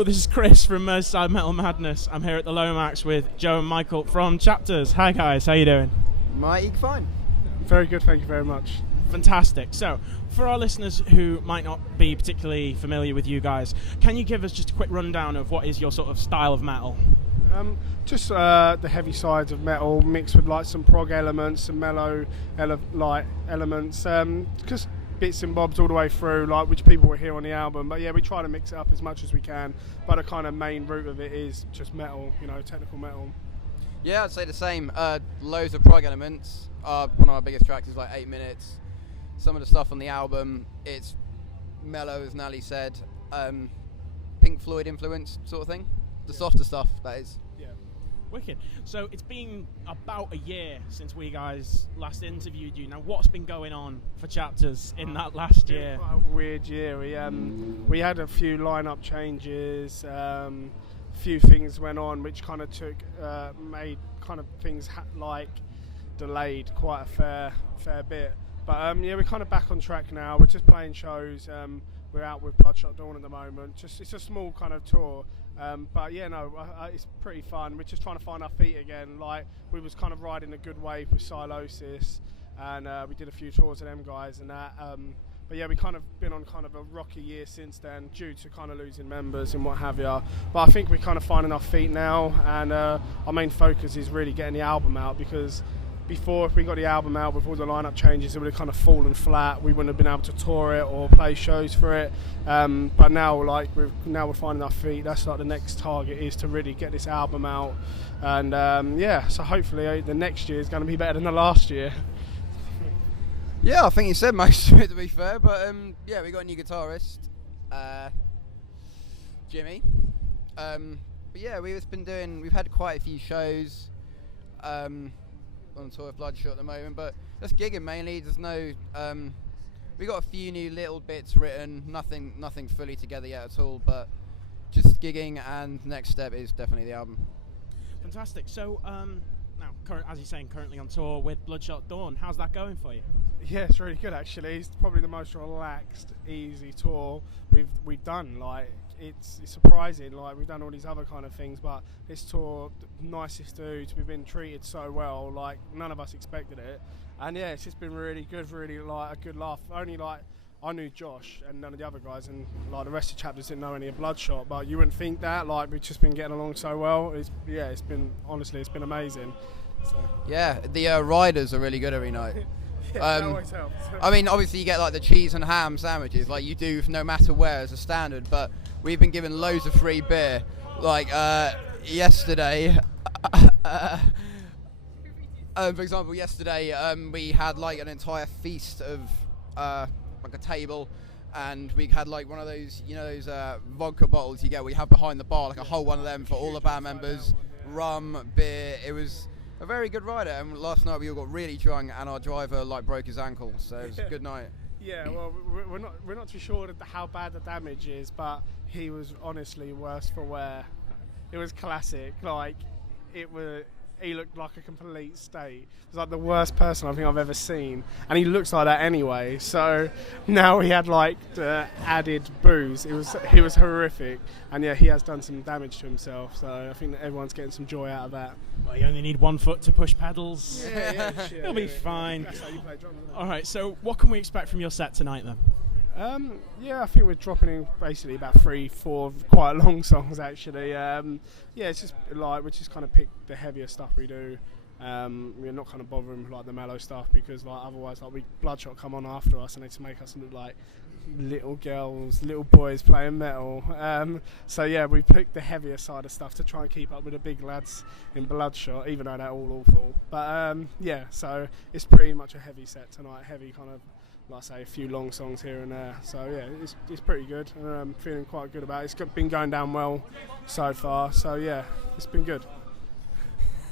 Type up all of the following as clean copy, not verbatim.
Hello, this is Chris from Merseyside Metal Madness. I'm here at the Lomax with Joe and Michael from Chapters. Hi guys, how you doing? Mighty fine. Very good, thank you very much. Fantastic. So, for our listeners who might not be particularly familiar with you guys, can you give us just a quick rundown of what is your sort of style of metal? Just the heavy sides of metal mixed with like some prog elements, some mellow elements, just bits and bobs all the way through, like which people will hear on the album. But yeah, we try to mix it up as much as we can. But the kind of main root of it is just metal, technical metal. Yeah, I'd say the same. Loads of prog elements. One of our biggest tracks is like 8 minutes. Some of the stuff on the album, it's mellow, as Nally said. Pink Floyd influence sort of thing. The softer stuff, that is. Yeah. Wicked. So it's been about a year since we guys last interviewed you. Now, what's been going on for Chapters in that last year? Quite a weird year. We had a few lineup changes. Few things went on which kind of made kind of things delayed quite a fair bit. But we're kind of back on track now. We're just playing shows. We're out with Bloodshot Dawn at the moment. It's a small kind of tour. But yeah, no, it's pretty fun. We're just trying to find our feet again. Like, we was kind of riding a good wave with Silosis, and we did a few tours with them guys and that. But yeah, we kind of been on kind of a rocky year since then, due to kind of losing members and what have you. But I think we're kind of finding our feet now, and our main focus is really getting the album out, because before, if we got the album out with all the lineup changes, it would have kind of fallen flat. We wouldn't have been able to tour it or play shows for it. But now, we're finding our feet. That's like the next target, is to really get this album out. And so hopefully the next year is going to be better than the last year. Yeah, I think you said most of it, to be fair. But we got a new guitarist, Jimmy. But yeah, we've had quite a few shows. On tour with Bloodshot at the moment, but just gigging mainly. There's no we got a few new little bits written, nothing fully together yet at all, but just gigging, and the next step is definitely the album. Fantastic. So now, as you're saying, currently on tour with Bloodshot Dawn. How's that going for you? Yeah, it's really good actually. It's probably the most relaxed, easy tour we've done. Like, it's surprising. Like, we've done all these other kind of things, but this tour, nicest dudes, we've been treated so well. Like, none of us expected it, and yeah, it's just been really good. Really, like, a good laugh. Only like I knew Josh and none of the other guys, and like the rest of the Chapters didn't know any of Bloodshot. But you wouldn't think that. Like, we've just been getting along so well. It's been amazing. So. Yeah, the riders are really good every night. That always helps. I mean, obviously you get like the cheese and ham sandwiches, like you do no matter where as a standard. But we've been given loads of free beer. Like yesterday, for example, we had like an entire feast of like a table, and we had like one of those, those vodka bottles you get where you have behind the bar, like a whole one of them for all the band members. Rum, beer. It was a very good rider, and last night we all got really drunk, and our driver broke his ankle, so it was a good night. Yeah, well, we're not too sure how bad the damage is, but he was honestly worse for wear. It was classic. Like, he looked like a complete state. He was like the worst person I think I've ever seen, and he looks like that anyway. So now he had like the added booze. He was horrific, and yeah, he has done some damage to himself. So I think that everyone's getting some joy out of that. Well, you only need one foot to push pedals. Yeah, It'll be fine. That's how you play drums. All right. So what can we expect from your set tonight then? I think we're dropping in basically about 3-4 quite long songs actually. It's just like we just kind of pick the heavier stuff we do. We're not kind of bothering with like the mellow stuff, because like otherwise like Bloodshot come on after us and they just make us look like little girls, little boys playing metal. So yeah, we picked the heavier side of stuff to try and keep up with the big lads in Bloodshot, even though they're all awful. But so it's pretty much a heavy set tonight. Heavy kind of, like I say, a few long songs here and there. So yeah, it's pretty good, and I'm feeling quite good about it. It's been going down well so far. So yeah, it's been good.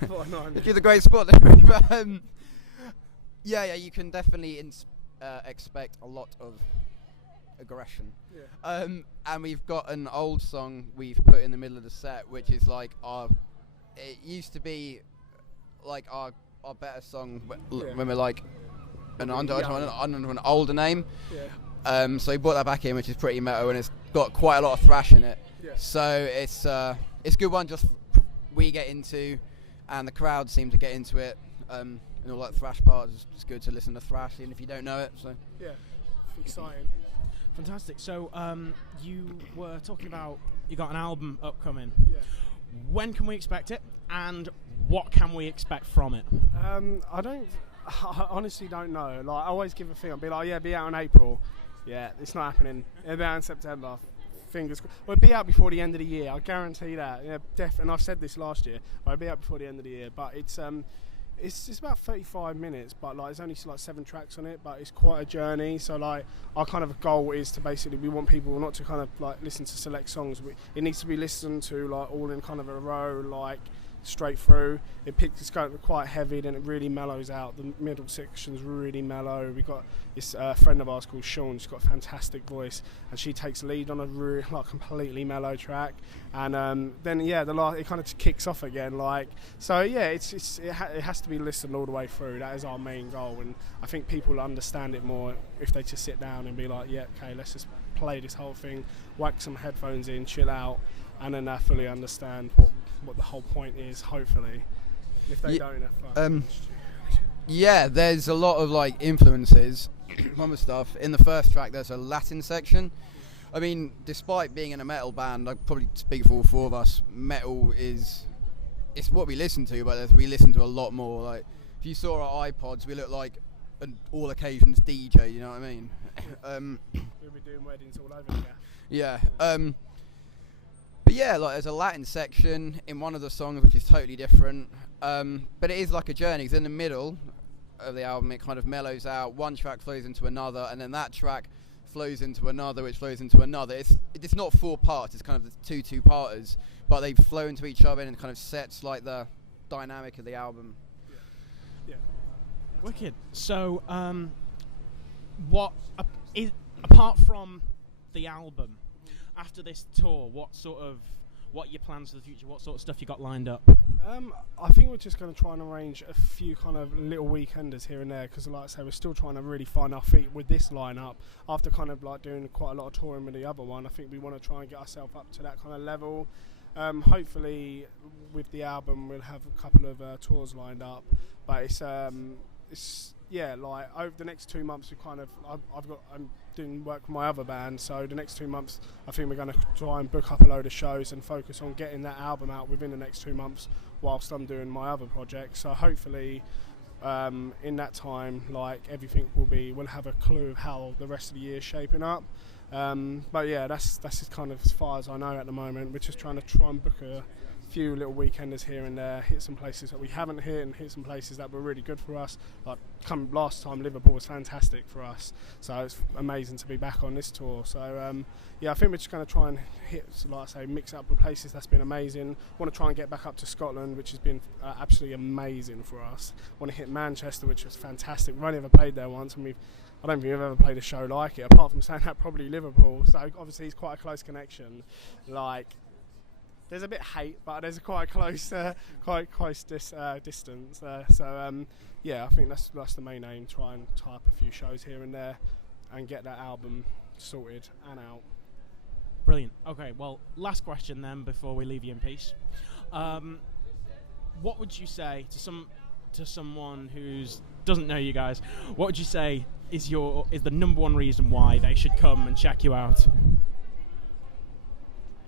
It's a great spot there. But, you can definitely expect a lot of aggression. Yeah. And we've got an old song we've put in the middle of the set, which is like it used to be like our better song when we're like under an older name. So he brought that back in, which is pretty metal, and it's got quite a lot of thrash in it. Yeah. So it's a good one. Just we get into, and the crowd seem to get into it. And all that thrash parts. It's good to listen to thrash, even if you don't know it. So yeah, exciting. Fantastic. So you were talking about you got an album upcoming. Yeah. When can we expect it, and what can we expect from it? I honestly don't know. Like, I always give a thing. I'll be like, yeah, be out in April. Yeah, it's not happening. It'll be out in September. Fingers crossed. Well, it'll be out before the end of the year. I guarantee that. Yeah, and I've said this last year. But it'll be out before the end of the year. But it's about 35 minutes. But like, there's only like 7 tracks on it. But it's quite a journey. So like, our kind of goal is to basically, we want people not to kind of like listen to select songs. It needs to be listened to like all in kind of a row, like straight through. It's going quite heavy, then it really mellows out. The middle section's really mellow. We've got this friend of ours called Sean. She's got a fantastic voice, and she takes lead on a really like completely mellow track. And then yeah, it kind of kicks off again. Like, so yeah, it has to be listened all the way through. That is our main goal, and I think people understand it more if they just sit down and be like, yeah, okay, let's just play this whole thing, whack some headphones in, chill out, and then they fully understand what the whole point is, hopefully. And if they don't, yeah, there's a lot of like influences from stuff. In the first track, there's a Latin section. I mean, despite being in a metal band, I probably speak for all 4 of us. Metal it's what we listen to, but we listen to a lot more. Like, if you saw our iPods, we look like an all occasions DJ. You know what I mean? We'll be doing weddings all over again. Yeah. But yeah, like there's a Latin section in one of the songs which is totally different. But it is like a journey. 'Cause in the middle of the album, it kind of mellows out. One track flows into another, and then that track flows into another, which flows into another. It's not 4 parts. It's kind of the two-parters, but they flow into each other, and it kind of sets like the dynamic of the album. Yeah. Wicked. So, what apart from the album, after this tour, what are your plans for the future? What sort of stuff you got lined up? I think we're just going to try and arrange a few kind of little weekenders here and there, because like I say, we're still trying to really find our feet with this lineup. After kind of like doing quite a lot of touring with the other one, I think we want to try and get ourselves up to that kind of level. Hopefully with the album we'll have a couple of tours lined up, but it's yeah, like over the next 2 months we kind of I'm doing work with my other band, so the next 2 months I think we're going to try and book up a load of shows and focus on getting that album out within the next 2 months whilst I'm doing my other project. So hopefully in that time, like everything we'll have a clue of how the rest of the year is shaping up. But yeah, that's just kind of as far as I know at the moment. We're just trying and book a few little weekenders here and there, hit some places that we haven't hit and hit some places that were really good for us. Like last time, Liverpool was fantastic for us, so it's amazing to be back on this tour. So yeah, I think we're just going to try and hit, like I say, mix up with places. That's been amazing. Want to try and get back up to Scotland, which has been absolutely amazing for us. Want to hit Manchester, which was fantastic. We've only ever played there once, and I don't think we've ever played a show like it, apart from saying that probably Liverpool. So obviously it's quite a close connection. Like, there's a bit hate, but there's a quite close distance. So yeah, I think that's the main aim. Try and tie up a few shows here and there, and get that album sorted and out. Brilliant. Okay, well, last question then before we leave you in peace. What would you say to someone who doesn't know you guys? What would you say is the number one reason why they should come and check you out?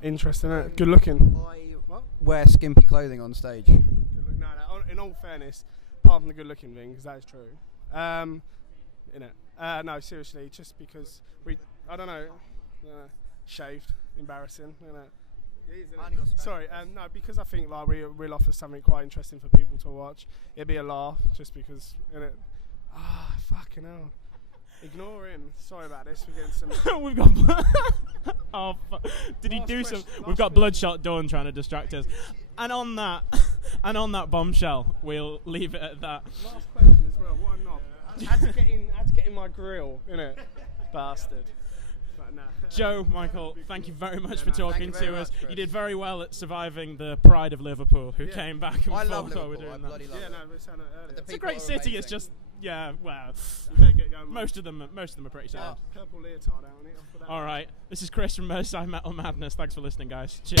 Interesting, isn't it? Good looking. I wear skimpy clothing on stage. No, in all fairness, apart from the good looking thing, because that is true. No, seriously, just because I don't know, shaved, embarrassing, Sorry, no, because I think like we'll offer something quite interesting for people to watch. It'd be a laugh, just because, fucking hell. Ignore him. Sorry about this. We're getting some. We've got. Oh, did he do some? We've got Bloodshot Dawn trying to distract us. And on that bombshell, we'll leave it at that. Last question as well. What a knob. Had to get in my grill, innit? Bastard. But nah. Joe, Michael, thank you very much for talking to us. Chris. You did very well at surviving the pride of Liverpool, who came back and I forth love while Liverpool. we're doing I that. bloody love it. No, we were saying that earlier. It's a great city. It's just Yeah, well, You better get going. most of them are pretty sound. Purple leotard out on it. I'll put that All right, this is Chris from Merseyside Metal Madness. Thanks for listening, guys. Cheers.